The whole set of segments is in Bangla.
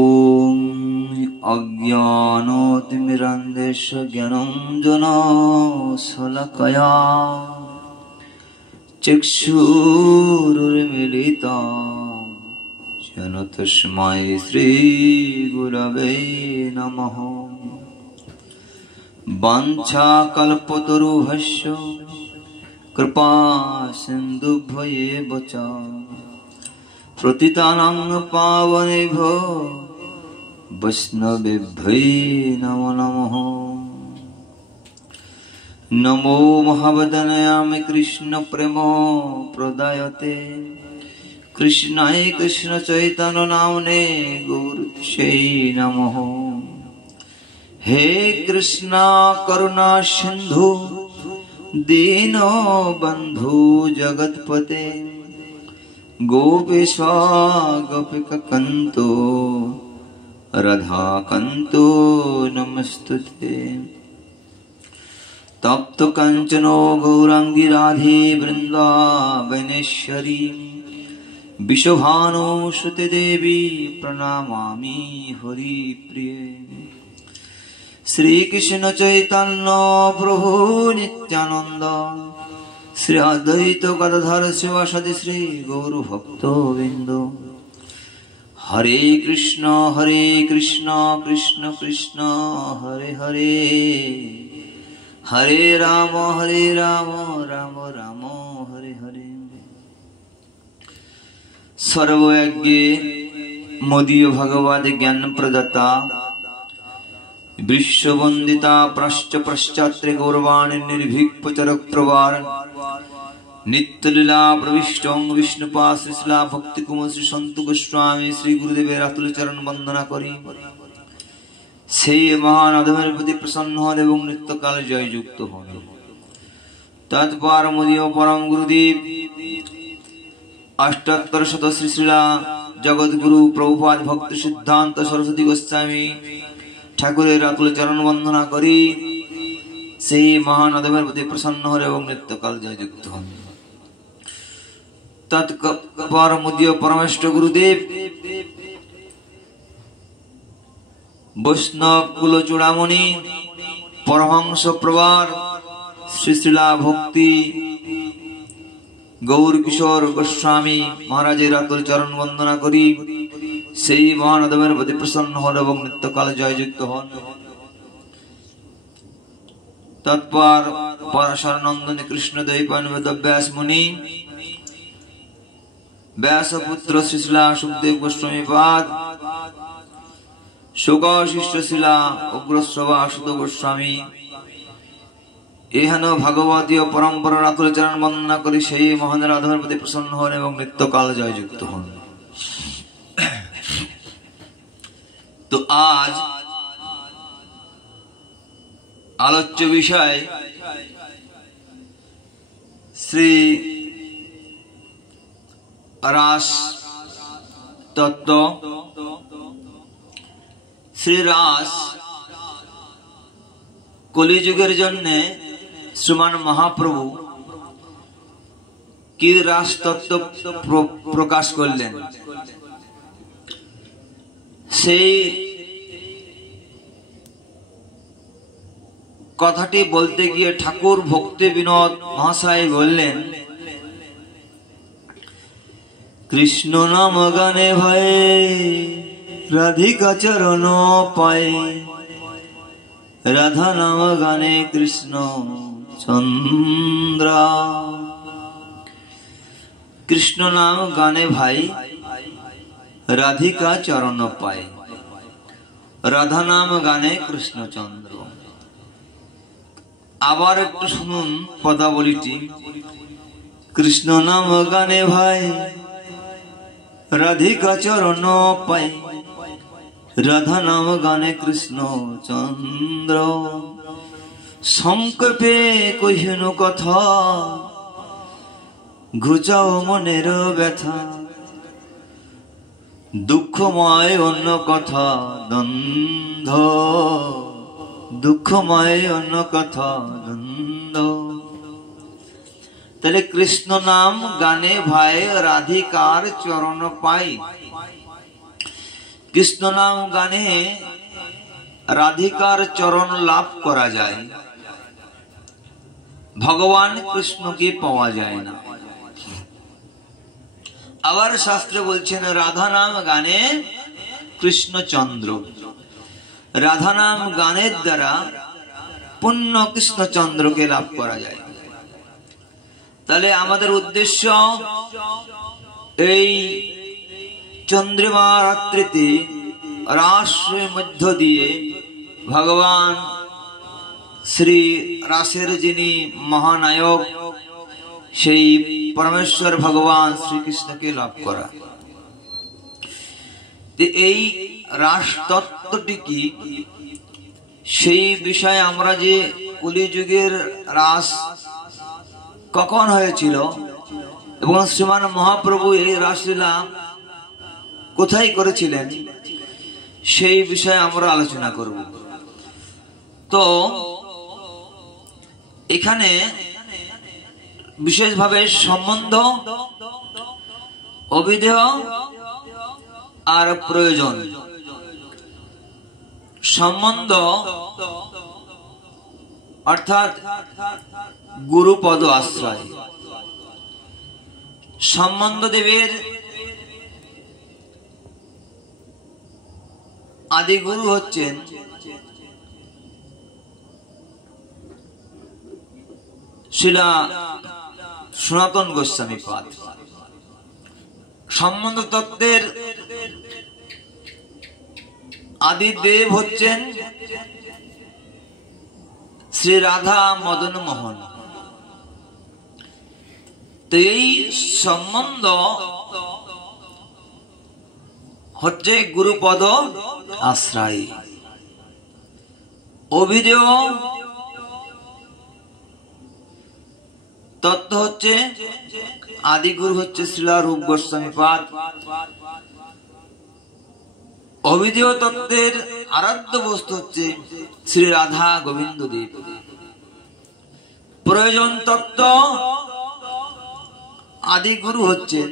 ॐ अज्ञानतिमिरान्धस्य ज्ञानाञ्जनशलाकया चक्षुरुन्मीलितं येन तस्मै श्रीगुरवे नमः। वाञ्छाकल्पतरुभ्यश्च कृपासिन्धुभ्येव च पतितानां पावनेभ्यो वैष्णवेभ्यो नमो नमः। नमो महावदनयामि कृष्ण प्रेमो प्रदायते कृष्णाय कृष्ण चैतन्य नामने गुरुसे नमः। हे कृष्णा करुणा सिंधु दीनो बंधु जगतपते गोपेशा गोपिका कंतो राधा कंतो नमस्तुते। तप्त कंचनो गौरांगी राधे वृंदावनेश्वरी विश्वभानुसुते देवी प्रणमामि हरिप्रिये। श्री कृष्ण चैतन्य प्रभु नित्यानंद श्री अद्वैत गदाधर शिवासादि श्री गौर भक्तवृंद। हरे कृष्ण कृष्ण कृष्ण हरे हरे हरे राम राम राम हरे हरे। सर्वयज्ञे मोदीय भगवद ज्ञान प्रदाता विश्ववंदिता प्रश्च पश्चात्रे गौरवाणी निर्भीक प्रचरक प्रवार नित्यलीला प्रविष्टं विष्णुपाद श्रीशिला भक्ति कुमार श्री संत गोस्वामी श्री गुरुदेवेर अतुल चरण वंदना करी সেই মহান আদমের প্রতি প্রসন্ন হন এবং নিত্যকাল জয়যুক্ত হন। তৎপর মোদীয় পরম গুরুদেব অষ্টোত্তর শত শ্রীশিলা জগৎগুরু প্রভুপাদ ভক্তি সিদ্ধান্ত সরস্বতী গোস্বামী ঠাকুরের আতুল চরণ বন্দনা করি সেই মহান আদমের প্রতি প্রসন্ন হন এবং নিত্যকাল জয়যুক্ত হন। তৎপর মোদীয় পরমেষ্ঠ গুরুদেব বৈষ্ণব কুল চূড়ামণি পরমহংস প্রবার শ্রীশিলা ভক্তি গৌর কিশোর গোস্বামী মহারাজের আতুল চরণ বন্দনা করি সেই মহান আদমের প্রতি প্রসন্ন হন এবং নিত্যকাল জয়যুক্ত হন। তৎপর পরাশর নন্দনী কৃষ্ণ দৈপায়ন বেদ ব্যাস মুনি ব্যাসপুত্র শ্রীশিলা সুখদেব গোস্বামী পাদ শোকশিষ্ট শিলা উগ্রশ্রবা সুত গোস্বামী এহেন ভাগবতীয় পরম্পরার আতুল চরণ বন্দনা করি সেই মহানের আদমের প্রতি প্রসন্ন হন এবং নিত্যকাল জয়যুক্ত হন। তো আজ আলোচ্য বিষয় শ্রী রাস তত্ত্ব। শ্রী রাস কলিযুগের জন্য শ্রীমান মহাপ্রভু কি রাস তত্ত্ব প্রকাশ করলেন সেই কথাটি বলতে গিয়ে ঠাকুর ভক্তি বিনোদ মহাশয় বললেন, কৃষ্ণ নাম গানে ভয়ে রাধিকা চরণ পায়ে রাধা নাম গানে কৃষ্ণ চন্দ্র। কৃষ্ণ নাম গানে ভাই রাধিকা চরণ পায় রাধা নাম গানে কৃষ্ণচন্দ্র। আবার একটু শুনুন পদাবলীটি। কৃষ্ণ নাম গানে ভাই রাধিকা চরণ পায় রাধা নাম গানে কৃষ্ণ চন্দ্র। সংক্ষেপে কহিন কথা ঘুচাও মনের ব্যথা দুঃখময় অন্য কথা দ্বন্দ্ব দুঃখময় অন্য কথা দ্বন্দ্ব। তাহলে কৃষ্ণ নাম গানে ভাই রাধিকার চরণ পাই কৃষ্ণ নাম গানে রাধিকার চরণ লাভ করা যায়, ভগবান কৃষ্ণকে পাওয়া যায় না। আবার শাস্ত্রে বলছেন রাধা নাম গানে কৃষ্ণচন্দ্র, রাধা নাম গানের দ্বারা পূর্ণ কৃষ্ণচন্দ্রকে লাভ করা যায়। তাহলে আমাদের উদ্দেশ্য এই চন্দ্রিমা রাত্রিতে রাসের মধ্য দিয়ে ভগবান শ্রী রাসের যিনি মহানায়ক সেই পরমেশ্বর ভগবান শ্রীকৃষ্ণকে লাভ করা। এই রাস তত্ত্বটি কি, সেই বিষয়ে আমরা যে কলিযুগের রাস কখন হয়েছিল এবং শ্রীমান মহাপ্রভু এই রাসলীলা কোথায় করেছিলেন সেই বিষয়ে আমরা আলোচনা করব। তো এখানে বিশেষভাবে সম্বন্ধ, অভিধেয় আর প্রয়োজন। সম্বন্ধ অর্থাৎ গুরুপদ আশ্রয়। সম্বন্ধ দেবের আদি গুরু হচ্ছেন শ্রীলা সনাতন গোস্বামী পাদ। সম্বন্ধ তত্ত্বের আদি দেব হচ্ছেন শ্রী রাধা মদন মোহন। তো এই সম্বন্ধ হচ্ছে গুরুপদ আশ্রয়। অভিধেয় তত্ত্ব হচ্ছে আদিগুরু হচ্ছে শ্রীলা রূপ গোস্বামী পাদ। অভিধেয় তত্ত্বের আরাধ্য বস্তু হচ্ছে শ্রী রাধা গোবিন্দ দেব। প্রয়োজন তত্ত্ব আদিগুরু হচ্ছেন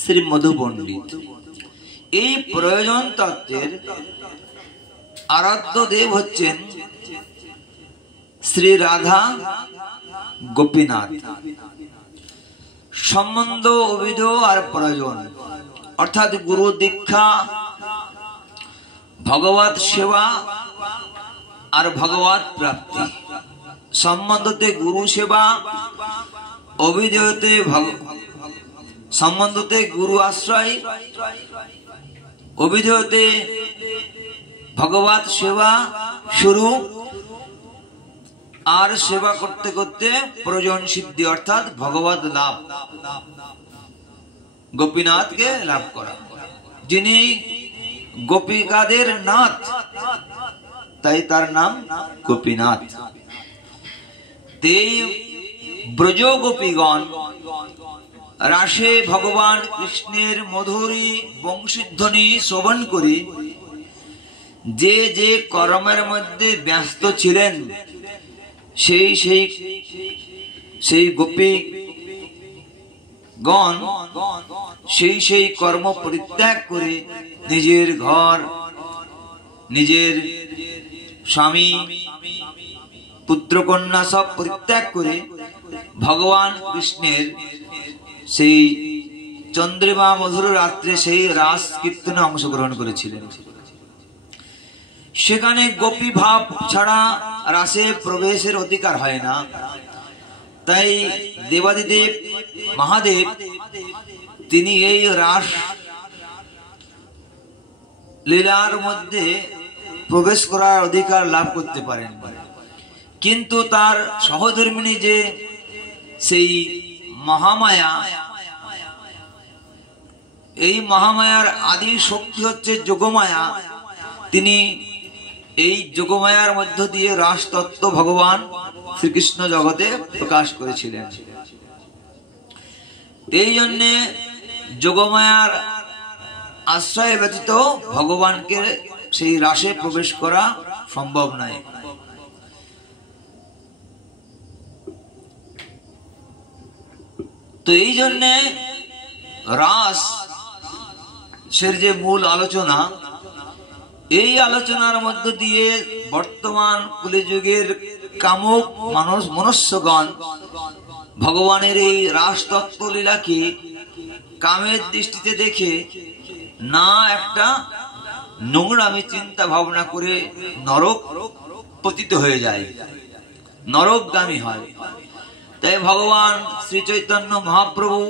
শ্রী মধু পণ্ডিত। এই প্রয়োজন তত্ত্বের আরাধ্য দেব হচ্ছেন শ্রী রাধা গোপীনাথ। সম্বন্ধ, অভিধেয় আর প্রয়োজন অর্থাৎ গুরু দীক্ষা, ভগবত সেবা আর ভগবত প্রাপ্তি। সম্বন্ধতে গুরু সেবা, অভিধেয়তে সম্বন্ধতে গুরু আশ্রয়, অভিধেয়তে ভগবত সেবা শুরু, আর সেবা করতে করতে প্রয়োজন সিদ্ধি অর্থাৎ ভগবত লাভ, গোপীনাথকে লাভ করা, যিনি গোপিকাদের নাথ, তাই তার নাম গোপীনাথ। এই ব্রজ গোপীগণ রাসে ভগবান কৃষ্ণের মধুরী বংশীধ্বনি শ্রবণ করে যে যে কর্মের মধ্যে ব্যস্ত ছিলেন সেই গোপীগণ সেই কর্ম পরিত্যাগ করে নিজের ঘর, নিজের স্বামী, পুত্রকন্যা সব পরিত্যাগ করে ভগবান কৃষ্ণের সেই চন্দ্রিমা মধুর রাত্রে সেই রাস কীর্তনে অংশগ্রহণ করেছিলেন। সেখানে গোপী ভাব ছাড়া রাসে প্রবেশের অধিকার হয় না। তাই দেবাদিদেব মহাদেব তিনি এই রাস লীলার মধ্যে প্রবেশ করার অধিকার লাভ করতে পারেন, কিন্তু তার সহধর্মিণী যে সেই মহামায়া, এই মহামায়ার আদি শক্তি হচ্ছে যোগমায়া। তিনি এই যোগমায়ার মধ্য দিয়ে রাস তত্ত্ব ভগবান শ্রীকৃষ্ণ জগতে প্রকাশ করেছিলেন। এই জন্যে যোগমায়ার আশ্রয় ব্যতীত ভগবানকে সেই রাসে প্রবেশ করা সম্ভব নয়। তো এই জন্যে রাস সের যে মূল আলোচনা, এই আলোচনার মধ্য দিয়ে বর্তমান কলিযুগের কামক মনুষ্যগণ ভগবানের এই রাসতত্ত্ব লীলাকে কামের দৃষ্টিতে দেখে না একটা নোংরামি চিন্তা ভাবনা করে নরক পতিত হয়ে যায়, নরকগামী হয়। তাই ভগবান শ্রী চৈতন্য মহাপ্রভু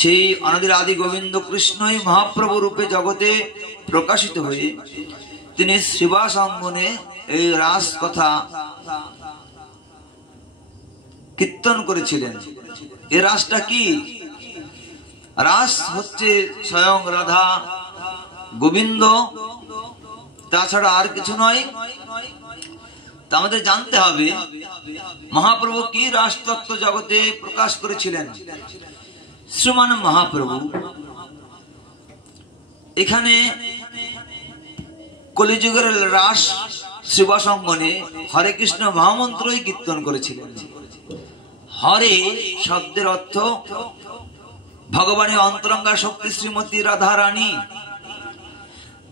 সেই অনাদির আদি গোবিন্দ কৃষ্ণই মহাপ্রভু রূপে জগতে প্রকাশিত হয়ে তিনি শ্রীবাস অঙ্গনে এই রাস কথা কীর্তন করেছিলেন। এই রাসটা কি? রাস হচ্ছে স্বয়ং রাধা গোবিন্দ, তাছাড়া আর কিছু নয়। তা আমাদের জানতে হবে মহাপ্রভু কি রাসতত্ত্ব জগতে প্রকাশ করেছিলেন। শ্রীমান মহাপ্রভু এখানে কলিযুগের রাস শ্রীবাস অঙ্গনে হরে কৃষ্ণ মহামন্ত্রই কীর্তন করেছিলেন। হরে শব্দের অর্থ ভগবানের অন্তরঙ্গা শক্তি শ্রীমতী রাধা রানী,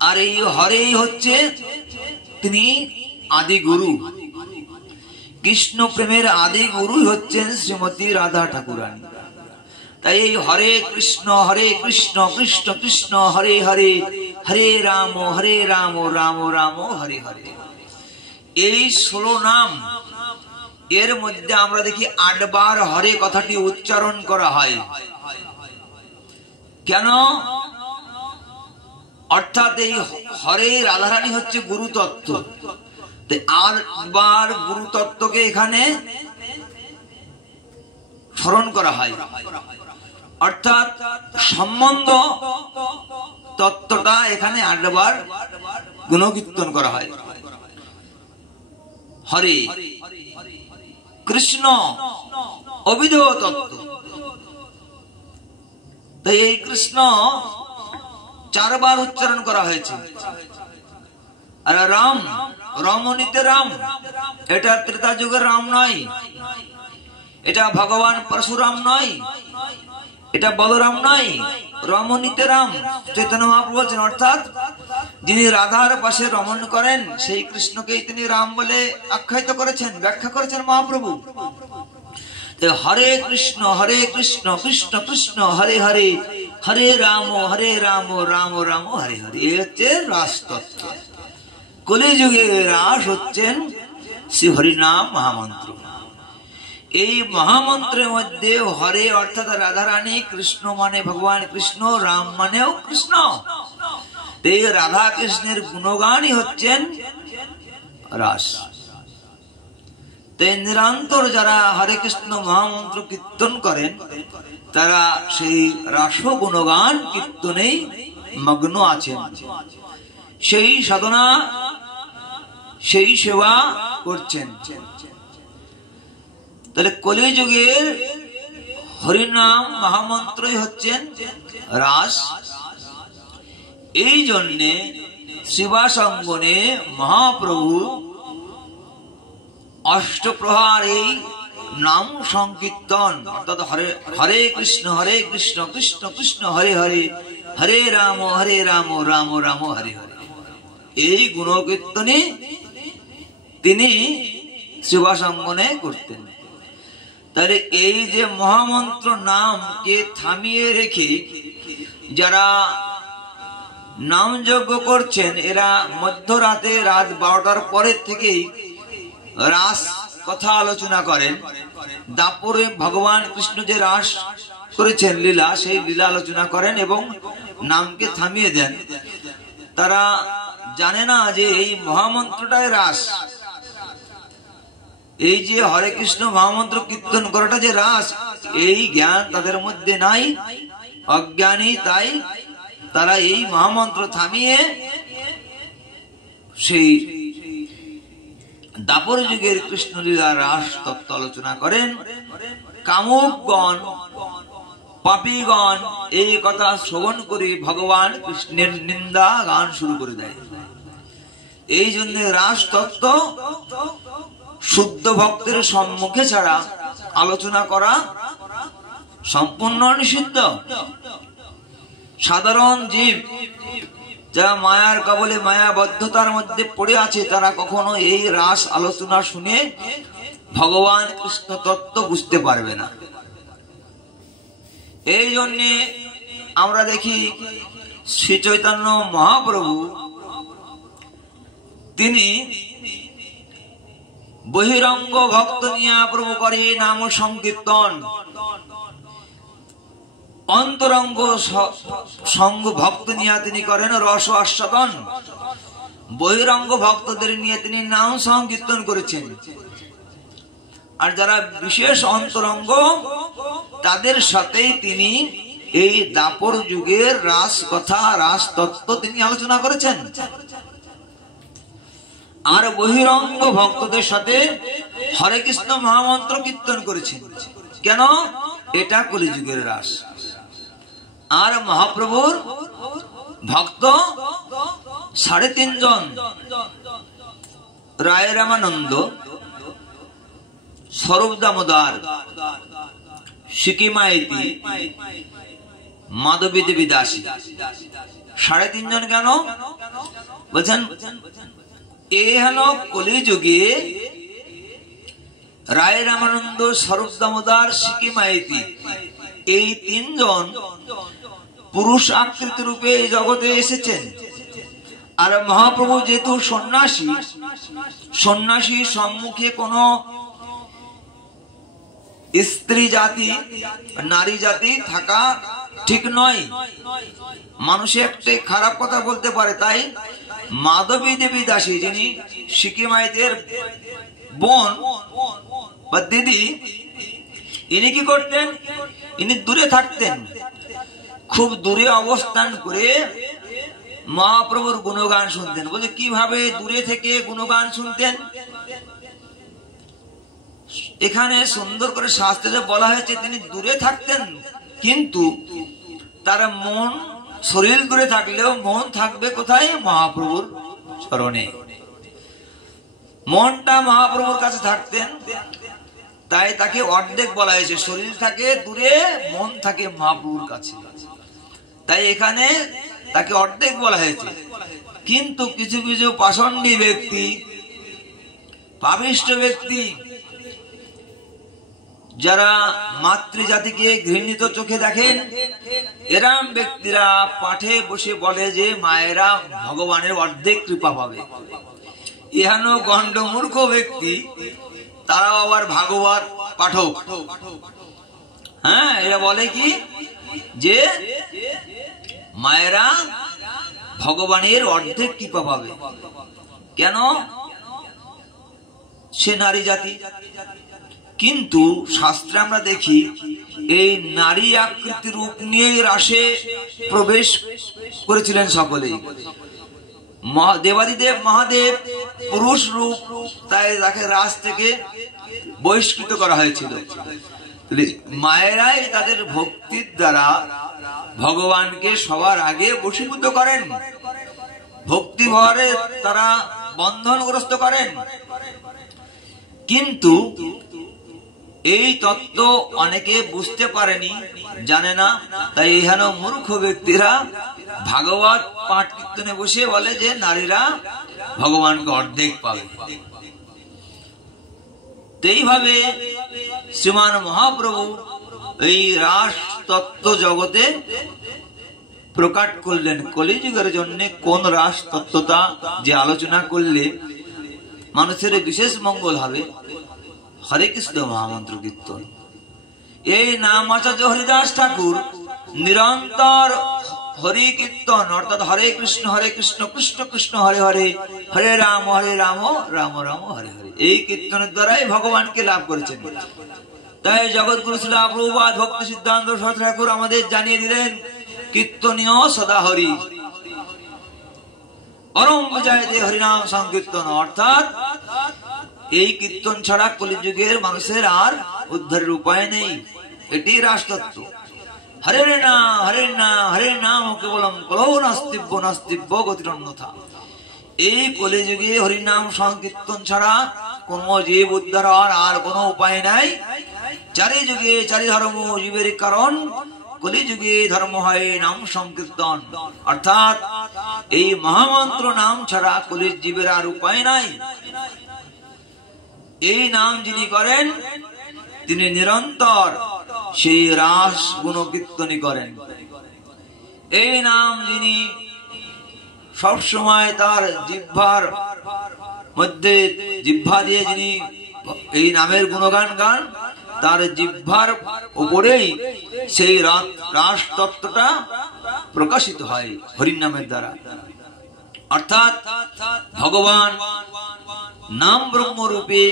আর এই হরেই হচ্ছে তিনি আদি গুরু। কৃষ্ণ প্রেমের আদি গুরু হচ্ছেন শ্রীমতী রাধা ঠাকুরানী। তাই এই হরে কৃষ্ণ কৃষ্ণ কৃষ্ণ হরে হরে, হরে রাম রাম রাম হরে হরে, এই 16 নাম। এর মধ্যে আমরা দেখি 8 বার হরে কথাটি উচ্চারণ করা হয়। কেন? অর্থাৎ এই হরে রাধারানী হচ্ছে গুরু তত্ত্ব। 8 বার গুরু তত্ত্বকে এখানে স্মরণ করা হয়, অর্থাৎ সম্বন্ধ তত্ত্বটা এখানে 8 বার গুণকীর্তন করা হয়। হরে কৃষ্ণ অবিধেয় তত্ত্ব। তাই এই কৃষ্ণ 4 বার উচ্চারণ করা হয়েছে। আর রাম, রমণীতে রাম, এটা ত্রেতা যুগের রাম নয়, এটা ভগবান পরশুরাম নয়, এটা বলরাম নয়, রমণীতে রাম। চৈতন্য মহাপ্রভু বলছেন, অর্থাৎ যিনি রাধার পাশে রমণ করেন সেই কৃষ্ণকেই তিনি রাম বলে আখ্যায়িত করেছেন, ব্যাখ্যা করেছেন মহাপ্রভু। হরে কৃষ্ণ কৃষ্ণ কৃষ্ণ হরে হরে, হরে রাম রাম রাম হরে হরে। এই হচ্ছে রাসতত্ত্ব। কলিযুগে রাস হচ্ছেন শ্রী হরিনাম মহামন্ত্র। এই মহামন্ত্রের মধ্যে হরে অর্থাৎ রাধারানী, কৃষ্ণ মানে ভগবান কৃষ্ণ, রাম মানেও কৃষ্ণ। এই রাধা কৃষ্ণের গুণগানই হচ্ছেন রাস। তাই নিরন্তর যারা হরে কৃষ্ণ মহামন্ত্র কীর্তন করেন তারা সেই রাস গুণগান কীর্তনেই মগ্ন আছেন, সেই সাধনা, সেই সেবা করছেন। তাহলে কলিযুগের হরিনাম মহামন্ত্রই হচ্ছেন রাস। এই জন্যে শ্রীবাস অঙ্গনে মহাপ্রভু অষ্টপ্রহার এই নাম সংকীর্তন, অর্থাৎ হরে কৃষ্ণ কৃষ্ণ কৃষ্ণ হরে হরে, হরে রাম রাম রাম হরে হরে, এই গুণকীর্তনে তিনি শ্রীবাস অঙ্গনে করতেন। তাহলে এই যে মহামন্ত্র নামকে থামিয়ে রেখে যারা নাম যজ্ঞ করছেন, এরা মধ্যরাতে রাত 12টার পরের থেকেই রাস কথা আলোচনা করেন। দাপরে ভগবান কৃষ্ণ যে রাস করেছেন লীলা, সেই লীলা আলোচনা করেন এবং নামকে থামিয়ে দেন। তারা জানে না যে এই মহামন্ত্রটাই রাস। এই যে হরে কৃষ্ণ মহামন্ত্র কীর্তন করাটা যে রাস, এই জ্ঞান তাদের মধ্যে নাই, অজ্ঞানী। তাই তারা এই মহামন্ত্র থামিয়ে সেই দাপর যুগের কৃষ্ণলীলা রাস তত্ত্ব আলোচনা করেন। কামুকগণ, পাপীগণ এই কথা শ্রবণ করে ভগবান কৃষ্ণের নিন্দা গান শুরু করে দেয়। এই জন্য রাস তত্ত্ব শুদ্ধ ভক্তের সম্মুখে ছাড়া আলোচনা করা সম্পূর্ণ নিষিদ্ধ। সাধারণ জীব যারা মায়ার কবলে মায়াবদ্ধতার মধ্যে পড়ে আছে তারা কখনো এই রাস আলোচনা শুনে ভগবান কৃষ্ণ তত্ত্ব বুঝতে পারবে না। এই জন্যে আমরা দেখি শ্রী চৈতন্য মহাপ্রভু তিনি বহিরঙ্গ ভক্ত নিয়া প্রভু করে নাম সংকীর্তন, অন্তরঙ্গ সঙ্গ ভক্ত নিয়ে তিনি করেন রস আস্বাদন। বহিরঙ্গ ভক্তদের নিয়ে তিনি নাম সংকীর্তন করেছেন, আর যারা বিশেষ অন্তরঙ্গ তাদের সাথেই তিনি এই দাপর যুগের রাস কথা রাস তত্ত্ব তিনি আলোচনা করেছেন। আর বহিরঙ্গ ভক্তদের সাথে হরে কৃষ্ণ মহামন্ত্র কীর্তন করেছেন। কেন? এটা কলিযুগের রাস। আর মহাপ্রভুর ভক্ত 3.5 জন, রায় রামানন্দ, স্বরূপ দামোদর, সিকিমাইতি, মাধবী দেবী দাসী। 3.5 জন কেন বলছেন? এ হলো কলিযুগে রায় রামানন্দ, স্বরূপ দামোদর, সিকিমাইতি, এই 3 জন পুরুষ আকৃতি রূপে এই জগতে এসেছেন। আর মহাপ্রভু যেহেতু সন্ন্যাসী, সন্ন্যাসী সম্মুখে কোন স্ত্রী জাতি নারী জাতি থাকা ঠিক নয়, মানুষে একটা খারাপ কথা বলতে পারে। তাই মাধবী দেবী দাসী, যিনি সিকিমাইতের বোন বা দিদি, ইনি কি করতেন? ইনি দূরে থাকতেন, খুব দূরে অবস্থান করে মহাপ্রভুর গুণগান শুনতেন। বলে কিভাবে দূরে থেকে গুণগান শুনতেন? এখানে সুন্দর করে শাস্ত্রে বলা হয়েছে তিনি দূরে থাকতেন, কিন্তু তার মন, শরীর দূরে থাকলেও মন থাকবে কোথায়? মহাপ্রভুর চরণে। মনটা মহাপ্রভুর কাছে থাকতেন, তাই তাকে অর্ধেক বলা হয়েছে। শরীর থাকে দূরে, মন থাকে মহাপ্রভুর কাছে, তাই এখানে তাকে অর্ধেক বলা হয়েছে। কিন্তু কিছু কিছু পাষণ্ডী ব্যক্তি, পাপিষ্ঠ ব্যক্তি, যারা মাতৃজাতিকে ঘৃণিত চোখে দেখেন, এরম ব্যক্তিরা পাঠে বসে বলে যে মায়েরা ভগবানের অর্ধেক কৃপা পাবে। ইহানো গণ্ডমূর্খ ব্যক্তি, তারাও আবার ভাগবত পাঠক। হ্যাঁ, এরা বলে কি যে মায়েরা ভগবানের অর্ধেক কৃপা পাবে। কেন? সে নারী জাতি। কিন্তু শাস্ত্রে আমরা দেখি এই নারী আকৃতি রূপ নিয়ে রাসে প্রবেশ করেছিলেন সকলেই। দেবাদিদেব মহাদেব পুরুষ রূপ, তাই তাকে রাস থেকে বহিষ্কৃত করা হয়েছিল। মায়েরাই তাদের ভক্তির দ্বারা ভগবানকে সবার আগে বশীভূত করেন, ভক্তি ভরে তারা বন্ধনগ্রস্ত করেন। কিন্তু এই তত্ত্ব অনেকে বুঝতে পারেনি, জানে না। তাই এখানে মূর্খ ব্যক্তিরা ভাগবত পাঠ কীর্তনে বসে বলে যে নারীরা ভগবানকে অর্ধেক পাবে। এইভাবে শ্রীমান মহাপ্রভু এই রাস তত্ত্ব জগতে প্রকাশ করলেন। কলিযুগের জন্য কোন রাস তত্ত্বটা যে আলোচনা করলে মানুষের বিশেষ মঙ্গল হবে, হরে কৃষ্ণ মহামন্ত্র কীর্তন। এই নাম আচার্য হরিদাস ঠাকুর নিরন্তর হরি কীর্তন, অর্থাৎ হরে কৃষ্ণ কৃষ্ণ কৃষ্ণ হরে হরে, হরে রাম রাম রাম হরে হরে, এই কীর্তনের দ্বারাই ভগবানকে লাভ করেছেন। তাই জগৎগুরু শ্রীল প্রভুপাদ ভক্তি সিদ্ধান্ত সরস্বতী ঠাকুর আমাদের জানিয়ে দিলেন, কীর্তনীয় সদা হরি অরম বিজয়তে হরিনাম সংকীর্তন। অর্থাৎ এই কীর্তন ছাড়া কলিযুগের মানুষের আর উদ্ধারের উপায় নেই। এটি রাষ্ট্রত্ব। হরে নাম হরে নাম কেবলম কলৌ নাস্তিব্য নাস্তিব্য গতির অন্যথা। এই কলিযুগে হরিনাম সংকীর্তন ছাড়া কোন জীব উদ্ধার আর কোন উপায় নাই। চারি যুগে চারি ধর্ম জীবের কারণ, কলিযুগে ধর্ম হয় নাম সংকীর্তন, অর্থাৎ এই মহামন্ত্র নাম ছাড়া কলির জীবের আর উপায় নাই। এই নাম যিনি করেন তিনি নিরন্তর সেই রাস গুণ কীর্তনই করেন। এই নাম যিনি সব সময় তার জিহ্বার মধ্যে জিহ্বা দিয়ে যিনি এই নামের গুণগান গান, তার জিহ্বার উপরেই সেই রাস তত্ত্বটা প্রকাশিত হয় হরির নামের দ্বারা। অর্থাৎ ভগবান নাম ব্রহ্ম রূপে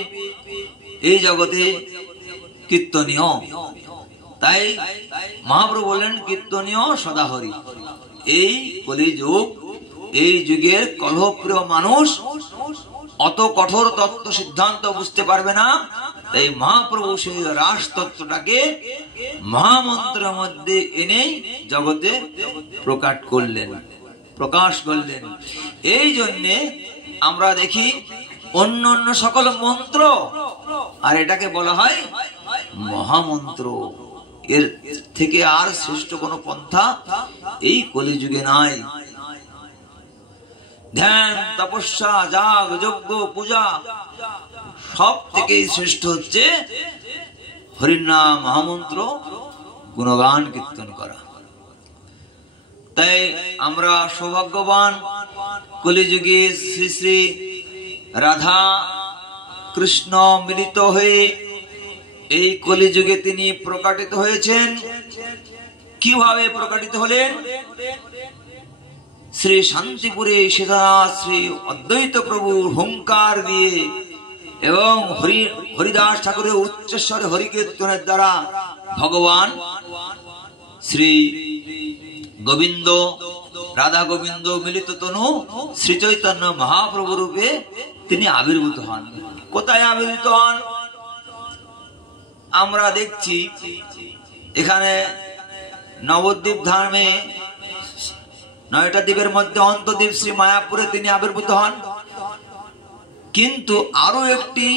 এই জগতে কীর্তনীয়। তাই মহাপ্রভু বলেন কীর্তনীয় সদা হরি। এই কলিযুগ, এই যুগের কলহপ্রিয় মানুষ অত কঠোর তত্ত্ব সিদ্ধান্ত বুঝতে পারবে না। তাই মহাপ্রভু সেই রাস তত্ত্বটাকে মহামন্ত্রের মধ্যে এনে জগতে প্রকাশ করলেন। এই জন্যে আমরা দেখি অন্য অন্য সকল মন্ত্র, আর এটাকে বলা হয় মহামন্ত্র। এর থেকে আর শ্রেষ্ঠ কোন পন্থা এই কলিযুগে নাই। ধ্যান, তপস্যা, যাগ, যজ্ঞ, পূজা সব থেকে শ্রেষ্ঠ হচ্ছে হরির নাম মহামন্ত্র গুণগান কীর্তন করা। তাই আমরা সৌভাগ্যবান, কলিযুগে শ্রী শ্রী রাধা কৃষ্ণ মিলিত হয়ে এই কলিযুগে তিনি প্রকাটিত হয়েছেন। কিভাবে প্রকাটিত হলেন? শ্রী শান্তিপুরে সেদা শ্রী অদ্বৈত প্রভুর হুঙ্কার দিয়ে এবং হরিদাস ঠাকুরের উচ্চস্বরে হরিকীর্তনের দ্বারা ভগবান শ্রী গোবিন্দ, রাধা গোবিন্দ মিলিত তনু শ্রী চৈতন্য মহাপ্রভু রূপে তিনি আবির্ভূত হন। কোথায় আবির্ভূত হন? আমরা দেখছি এখানে নবদ্বীপ ধামে 9টা দ্বীপের মধ্যে অন্তদ্বীপ শ্রী মায়াপুরে তিনি আবির্ভূত হন। কিন্তু আরো একটি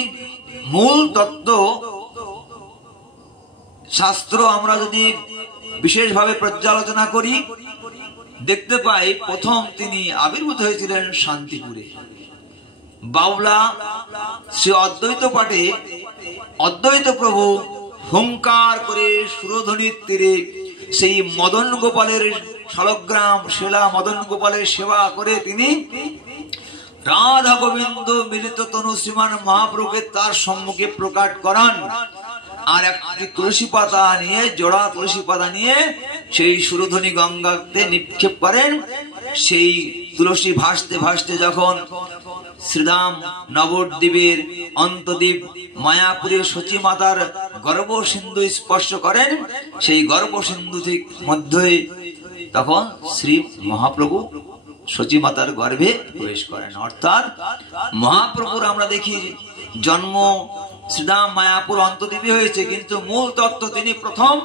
মূল তত্ত্ব শাস্ত্র আমরা যদি বিশেষভাবে পর্যালোচনা করি, দেখতে পাই প্রথম তিনি আবির্ভূত হয়েছিলেন শান্তিপুরে। বাউলা শ্রী অদ্বৈত পাঠে অদ্বৈত প্রভু হুঙ্কার করে সুরধ্বনির তীরে সেই মদন গোপালের শালগ্রাম শিলা মদন গোপালের সেবা করে তিনি রাধা গোবিন্দ মিলিত তনু শ্রীমান মহাপ্রভুকে তার সম্মুখে প্রকাশ করান। আর একটি তুলসী পাতা নিয়ে, জোড়া তুলসী পাতা নিয়ে সেই সুরধ্বনি গঙ্গাতে নিক্ষেপ করেন। সেই তুলসী ভাসতে ভাসতে যখন শ্রীধাম নবদ্বীপের অন্তদ্বীপ মায়াপুরের সচী মাতার গর্ভ সিন্ধু স্পর্শ করেন, সেই গর্ভ সিন্ধু মধ্যে তখন শ্রী মহাপ্রভু সচী মাতার গর্ভে প্রবেশ করেন। অর্থাৎ মহাপ্রভুর আমরা দেখি জন্ম শ্রীধাম মায়াপুর অন্তদ্বীপে হয়েছে, কিন্তু মূল তত্ত্ব তিনি প্রথম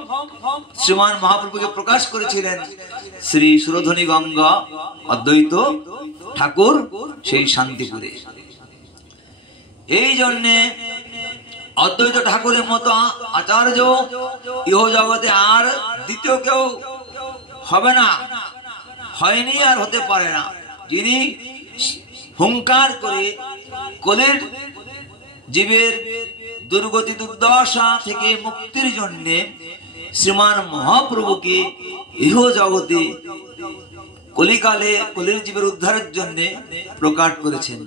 শ্রীমান মহাপ্রভুকে প্রকাশ করেছিলেন শ্রী সুরধ্বনি গঙ্গা অদ্বৈত ঠাকুর সেই শান্তিপুরে। এই জন্যে অদ্বৈত ঠাকুরের মতো আচার্য ইহ জগতে আর দ্বিতীয় কেউ হবে না, হয়নি আর হতে পারে না, যিনি হুঙ্কার করে কলির জীবের দুর্গতি দুর্দশা থেকে মুক্তির জন্য শ্রীমান মহাপ্রভুকে ইহ জগতে কলিকালে কলির জীবের উদ্ধারের জন্য প্রকাশ করেছেন।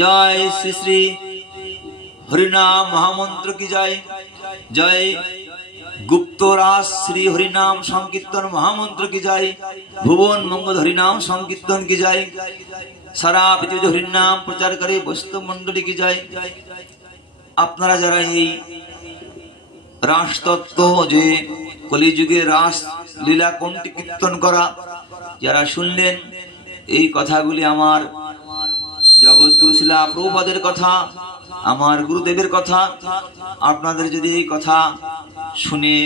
জয় শ্রী শ্রী হরিনাম মহামন্ত্র কি জয়। জয় গুপ্ত রাস শ্রী হরিনাম সংকীর্তন মহামন্ত্র কি জয়। ভুবন মঙ্গল হরিনাম সংকীর্তন কি জয়। সারা পৃথিবীতে হরিনাম প্রচার করে বৈষ্ণব মন্ডলী কি জয়। আপনারা যারা এই রাস তত্ত্ব যে কলিযুগে রাস লীলা কোনটি কীর্তন করা যারা শুনলেন, এই কথাগুলি আমার জগৎগুরু শিলা প্রভুপাদের কথা, আমার গুরুদেবের কথা। আপনাদের যদি এই কথা শুনে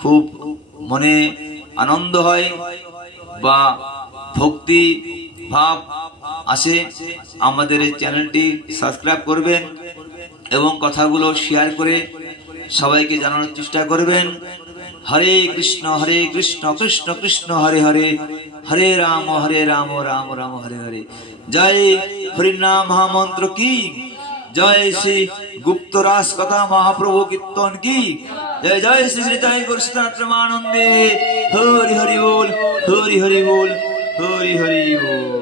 খুব মনে আনন্দ হয় বা ভক্তি ভাব আসে, আমাদের এই চ্যানেলটি সাবস্ক্রাইব করবেন এবং কথাগুলো শেয়ার করে সবাইকে জানানোর চেষ্টা করবেন। हरे कृष्ण कृष्ण कृष्ण हरे हरे हरे राम राम राम हरे हरे। जय हरिनाम महामंत्र की जय। श्री गुप्तराज कथा महाप्रभु कीर्तन की जय। जय श्री श्री जय गुरु प्रेमानंदे। हरि हरि बोल हरि हरि बोल हरि हरि बोल।